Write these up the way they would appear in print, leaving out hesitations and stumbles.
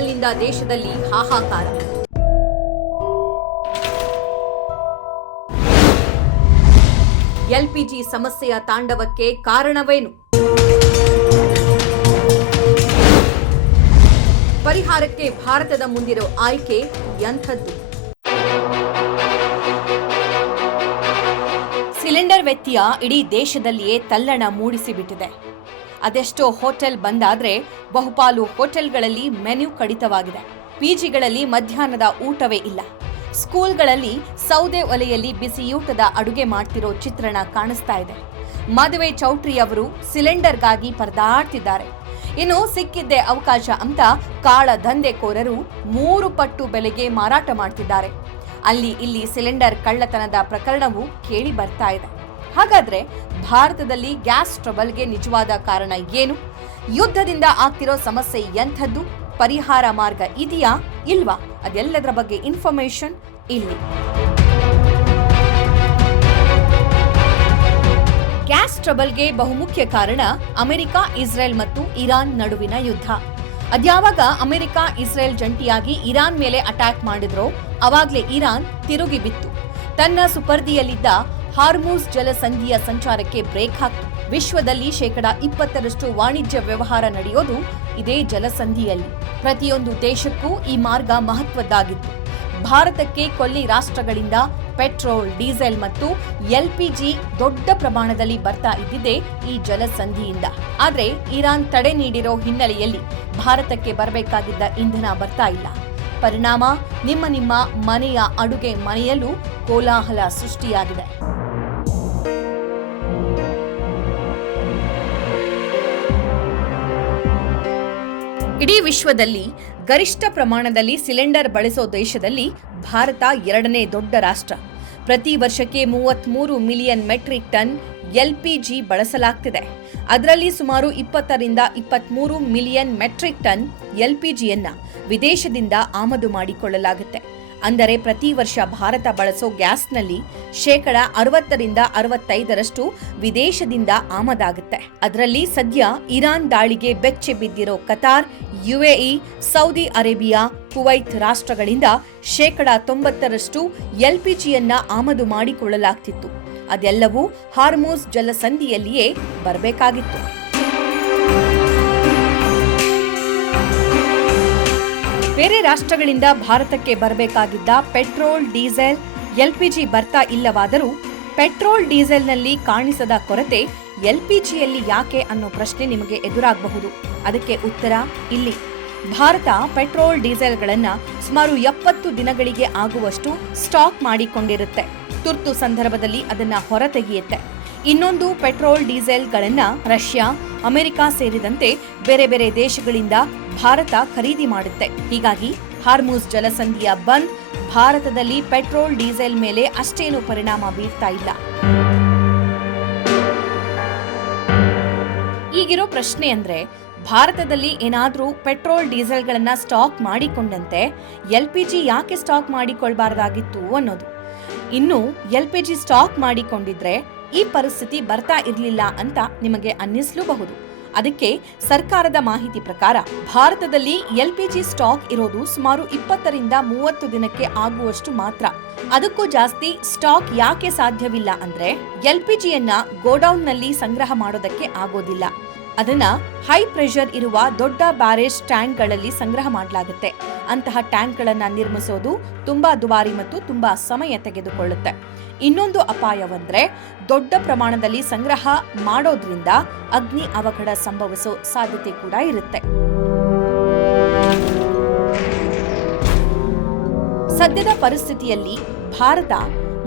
ಟ್ರಬಲ್ನಿಂದ ದೇಶದಲ್ಲಿ ಹಾಹಾಕಾರ. ಎಲ್ಪಿಜಿ ಸಮಸ್ಯೆಯ ತಾಂಡವಕ್ಕೆ ಕಾರಣವೇನು? ಪರಿಹಾರಕ್ಕೆ ಭಾರತದ ಮುಂದಿರೋ ಆಯ್ಕೆ ಎಂಥದ್ದು? ಸಿಲಿಂಡರ್ ವ್ಯತ್ಯಯ ಇಡೀ ದೇಶದಲ್ಲಿಯೇ ತಲ್ಲಣ ಮೂಡಿಸಿಬಿಟ್ಟಿದೆ. ಅದೆಷ್ಟೋ ಹೋಟೆಲ್ ಬಂದಾದ್ರೆ ಬಹುಪಾಲು ಹೋಟೆಲ್ಗಳಲ್ಲಿ ಮೆನ್ಯೂ ಕಡಿತವಾಗಿದೆ. ಪಿಜಿಗಳಲ್ಲಿ ಮಧ್ಯಾಹ್ನದ ಊಟವೇ ಇಲ್ಲ. ಸ್ಕೂಲ್ಗಳಲ್ಲಿ ಸೌದೆ ಒಲೆಯಲ್ಲಿ ಬಿಸಿಯೂಟದ ಅಡುಗೆ ಮಾಡ್ತಿರೋ ಚಿತ್ರಣ ಕಾಣಿಸ್ತಾ ಇದೆ. ಮದುವೆ ಚೌಟ್ರಿ ಅವರು ಸಿಲಿಂಡರ್ಗಾಗಿ ಪರದಾಡ್ತಿದ್ದಾರೆ. ಇನ್ನು ಸಿಕ್ಕಿದ್ದೇ ಅವಕಾಶ ಅಂತ ಕಾಳ ದಂಧೆಕೋರರು 3 ಪಟ್ಟು ಬೆಲೆಗೆ ಮಾರಾಟ ಮಾಡ್ತಿದ್ದಾರೆ. ಅಲ್ಲಿ ಇಲ್ಲಿ ಸಿಲಿಂಡರ್ ಕಳ್ಳತನದ ಪ್ರಕರಣವೂ ಕೇಳಿ ಬರ್ತಾ ಇದೆ. ಹಾಗಾದ್ರೆ ಭಾರತದಲ್ಲಿ ಗ್ಯಾಸ್ ಟ್ರಬಲ್ಗೆ ನಿಜವಾದ ಕಾರಣ ಏನು? ಯುದ್ಧದಿಂದ ಆಗ್ತಿರೋ ಸಮಸ್ಯೆ ಎಂಥದ್ದು? ಪರಿಹಾರ ಮಾರ್ಗ ಇದೆಯಾ ಇಲ್ವಾ? ಅದೆಲ್ಲದರ ಬಗ್ಗೆ ಇನ್ಫಾರ್ಮೇಶನ್ ಇಲ್ಲಿ. ಗ್ಯಾಸ್ ಟ್ರಬಲ್ಗೆ ಬಹುಮುಖ್ಯ ಕಾರಣ ಅಮೆರಿಕ, ಇಸ್ರೇಲ್ ಮತ್ತು ಇರಾನ್ ನಡುವಿನ ಯುದ್ಧ. ಅದ್ಯಾವಾಗ ಅಮೆರಿಕ, ಇಸ್ರೇಲ್ ಜಂಟಿಯಾಗಿ ಇರಾನ್ ಮೇಲೆ ಅಟ್ಯಾಕ್ ಮಾಡಿದ್ರೋ ಅವಾಗ್ಲೇ ಇರಾನ್ ತಿರುಗಿ ಬಿತ್ತು. ತನ್ನ ಸುಪರ್ದಿಯಲ್ಲಿದ್ದ ಹಾರ್ಮುಜ್ ಜಲಸಂಧಿಯ ಸಂಚಾರಕ್ಕೆ ಬ್ರೇಕ್ ಹಾಕಿತು. ವಿಶ್ವದಲ್ಲಿ 20% ವಾಣಿಜ್ಯ ವ್ಯವಹಾರ ನಡೆಯೋದು ಇದೇ ಜಲಸಂಧಿಯಲ್ಲಿ. ಪ್ರತಿಯೊಂದು ದೇಶಕ್ಕೂ ಈ ಮಾರ್ಗ ಮಹತ್ವದ್ದಾಗಿತ್ತು. ಭಾರತಕ್ಕೆ ಕೊಲ್ಲಿ ರಾಷ್ಟ್ರಗಳಿಂದ ಪೆಟ್ರೋಲ್, ಡೀಸೆಲ್ ಮತ್ತು ಎಲ್ಪಿಜಿ ದೊಡ್ಡ ಪ್ರಮಾಣದಲ್ಲಿ ಬರ್ತಾ ಇದ್ದಿದ್ದೇ ಈ ಜಲಸಂಧಿಯಿಂದ. ಆದ್ರೆ ಇರಾನ್ ತಡೆ ನೀಡಿರೋ ಹಿನ್ನೆಲೆಯಲ್ಲಿ ಭಾರತಕ್ಕೆ ಬರಬೇಕಾಗಿದ್ದ ಇಂಧನ ಬರ್ತಾ ಇಲ್ಲ. ಪರಿಣಾಮ ನಿಮ್ಮ ಮನೆಯ ಅಡುಗೆ ಮನೆಯಲ್ಲೂ ಕೋಲಾಹಲ ಸೃಷ್ಟಿಯಾಗಿದೆ. ಇಡೀ ವಿಶ್ವದಲ್ಲಿ ಗರಿಷ್ಠ ಪ್ರಮಾಣದಲ್ಲಿ ಸಿಲಿಂಡರ್ ಬಳಸೋ ದೇಶದಲ್ಲಿ ಭಾರತ 2ನೇ ದೊಡ್ಡ ರಾಷ್ಟ್ರ. ಪ್ರತಿ ವರ್ಷಕ್ಕೆ 33 ಮಿಲಿಯನ್ ಮೆಟ್ರಿಕ್ ಟನ್ ಎಲ್ಪಿಜಿ ಬಳಸಲಾಗ್ತಿದೆ. ಅದರಲ್ಲಿ ಸುಮಾರು 20ರಿಂದ 23 ಮಿಲಿಯನ್ ಮೆಟ್ರಿಕ್ ಟನ್ ಎಲ್ಪಿಜಿಯನ್ನ ವಿದೇಶದಿಂದ ಆಮದು ಮಾಡಿಕೊಳ್ಳಲಾಗುತ್ತೆ. ಅಂದರೆ ಪ್ರತಿ ವರ್ಷ ಭಾರತ ಬಳಸೋ ಗ್ಯಾಸ್ನಲ್ಲಿ 60ರಿಂದ 65% ವಿದೇಶದಿಂದ ಆಮದಾಗುತ್ತೆ. ಅದರಲ್ಲಿ ಸದ್ಯ ಇರಾನ್ ದಾಳಿಗೆ ಬೆಚ್ಚಿ ಬಿದ್ದಿರೋ Qatar, UAE, Saudi Arabia, Kuwait ರಾಷ್ಟ್ರಗಳಿಂದ 90% ಎಲ್ಪಿಜಿಯನ್ನ ಆಮದು ಮಾಡಿಕೊಳ್ಳಲಾಗ್ತಿತ್ತು. ಅದೆಲ್ಲವೂ ಹಾರ್ಮುಜ್ ಜಲಸಂಧಿಯಲ್ಲಿಯೇ ಬರಬೇಕಾಗಿತ್ತು. ಬೇರೆ ರಾಷ್ಟ್ರಗಳಿಂದ ಭಾರತಕ್ಕೆ ಬರಬೇಕಾಗಿದ್ದ ಪೆಟ್ರೋಲ್, ಡೀಸೆಲ್, ಎಲ್ಪಿಜಿ ಬರ್ತಾ ಇಲ್ಲವಾದರೂ ಪೆಟ್ರೋಲ್, ಡೀಸೆಲ್ನಲ್ಲಿ ಕಾಣಿಸದ ಕೊರತೆ ಎಲ್ಪಿಜಿಯಲ್ಲಿ ಯಾಕೆ ಅನ್ನೋ ಪ್ರಶ್ನೆ ನಿಮಗೆ ಎದುರಾಗಬಹುದು. ಅದಕ್ಕೆ ಉತ್ತರ ಇಲ್ಲಿ. ಭಾರತ ಪೆಟ್ರೋಲ್, ಡೀಸೆಲ್ಗಳನ್ನ ಸುಮಾರು 70 ದಿನಗಳಿಗೆ ಆಗುವಷ್ಟು ಸ್ಟಾಕ್ ಮಾಡಿಕೊಂಡಿರುತ್ತೆ. ತುರ್ತು ಸಂದರ್ಭದಲ್ಲಿ ಅದನ್ನ ಹೊರತೆಗೆಯುತ್ತೆ. ಇನ್ನೊಂದು ಪೆಟ್ರೋಲ್, ಡೀಸೆಲ್ಗಳನ್ನ ರಷ್ಯಾ, ಅಮೆರಿಕ ಸೇರಿದಂತೆ ಬೇರೆ ಬೇರೆ ದೇಶಗಳಿಂದ ಭಾರತ ಖರೀದಿ ಮಾಡುತ್ತೆ. ಹೀಗಾಗಿ ಹಾರ್ಮುಜ್ ಜಲಸಂಧಿಯ ಬಂದ್ ಭಾರತದಲ್ಲಿ ಪೆಟ್ರೋಲ್, ಡೀಸೆಲ್ ಮೇಲೆ ಅಷ್ಟೇನು ಪರಿಣಾಮ ಬೀರ್ತಾ ಇಲ್ಲ. ಈಗಿರೋ ಪ್ರಶ್ನೆ ಅಂದ್ರೆ ಭಾರತದಲ್ಲಿ ಏನಾದ್ರೂ ಪೆಟ್ರೋಲ್, ಡೀಸೆಲ್ಗಳನ್ನ ಸ್ಟಾಕ್ ಮಾಡಿಕೊಂಡಂತೆ ಎಲ್ಪಿಜಿ ಯಾಕೆ ಸ್ಟಾಕ್ ಮಾಡಿಕೊಳ್ಬಾರ್ದಾಗಿತ್ತು ಅನ್ನೋದು. ಇನ್ನು ಎಲ್ಪಿಜಿ ಸ್ಟಾಕ್ ಮಾಡಿಕೊಂಡಿದ್ರೆ ಈ ಪರಿಸ್ಥಿತಿ ಬರ್ತಾ ಇರಲಿಲ್ಲ ಅಂತ ನಿಮಗೆ ಅನ್ನಿಸಲೂಬಹುದು. ಅದಕ್ಕೆ ಸರ್ಕಾರದ ಮಾಹಿತಿ ಪ್ರಕಾರ ಭಾರತದಲ್ಲಿ ಎಲ್ಪಿಜಿ ಸ್ಟಾಕ್ ಇರೋದು ಸುಮಾರು 20ರಿಂದ 30 ದಿನಕ್ಕೆ ಆಗುವಷ್ಟು ಮಾತ್ರ. ಅದಕ್ಕೂ ಜಾಸ್ತಿ ಸ್ಟಾಕ್ ಯಾಕೆ ಸಾಧ್ಯವಿಲ್ಲ ಅಂದ್ರೆ ಎಲ್ಪಿಜಿಯನ್ನ ಗೋಡೌನ್ನಲ್ಲಿ ಸಂಗ್ರಹ ಮಾಡೋದಕ್ಕೆ ಆಗೋದಿಲ್ಲ. ಅದನ್ನ ಹೈ ಪ್ರೆಷರ್ ಇರುವ ದೊಡ್ಡ ಬ್ಯಾರೇಜ್ ಟ್ಯಾಂಕ್ಗಳಲ್ಲಿ ಸಂಗ್ರಹ ಮಾಡಲಾಗುತ್ತೆ. ಅಂತಹ ಟ್ಯಾಂಕ್ಗಳನ್ನ ನಿರ್ಮಿಸೋದು ತುಂಬಾ ದುಬಾರಿ ಮತ್ತು ತುಂಬಾ ಸಮಯ ತೆಗೆದುಕೊಳ್ಳುತ್ತೆ. ಇನ್ನೊಂದು ಅಪಾಯವಂದ್ರೆ ದೊಡ್ಡ ಪ್ರಮಾಣದಲ್ಲಿ ಸಂಗ್ರಹ ಮಾಡೋದ್ರಿಂದ ಅಗ್ನಿ ಅವಘಡ ಸಂಭವಿಸೋ ಸಾಧ್ಯತೆ ಕೂಡ ಇರುತ್ತೆ. ಸದ್ಯದ ಪರಿಸ್ಥಿತಿಯಲ್ಲಿ ಭಾರತ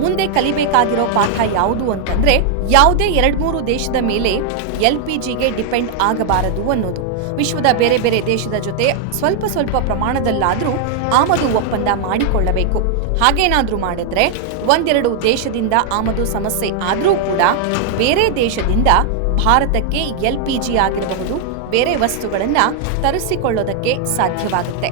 ಮುಂದೆ ಕಲಿಬೇಕಾಗಿರೋ ಪಾಠ ಯಾವುದು ಅಂತಂದ್ರೆ ಯಾವುದೇ 2-3 ದೇಶದ ಮೇಲೆ ಎಲ್ಪಿಜಿಗೆ ಡಿಪೆಂಡ್ ಆಗಬಾರದು ಅನ್ನೋದು. ವಿಶ್ವದ ಬೇರೆ ಬೇರೆ ದೇಶದ ಜೊತೆ ಸ್ವಲ್ಪ ಪ್ರಮಾಣದಲ್ಲಾದ್ರೂ ಆಮದು ಒಪ್ಪಂದ ಮಾಡಿಕೊಳ್ಳಬೇಕು. ಹಾಗೇನಾದ್ರೂ ಮಾಡಿದ್ರೆ 1-2 ದೇಶದಿಂದ ಆಮದು ಸಮಸ್ಯೆ ಆದ್ರೂ ಕೂಡ ಬೇರೆ ದೇಶದಿಂದ ಭಾರತಕ್ಕೆ ಎಲ್ಪಿಜಿ ಆಗಿರಬಹುದು ಬೇರೆ ವಸ್ತುಗಳನ್ನ ತರಿಸಿಕೊಳ್ಳೋದಕ್ಕೆ ಸಾಧ್ಯವಾಗುತ್ತೆ.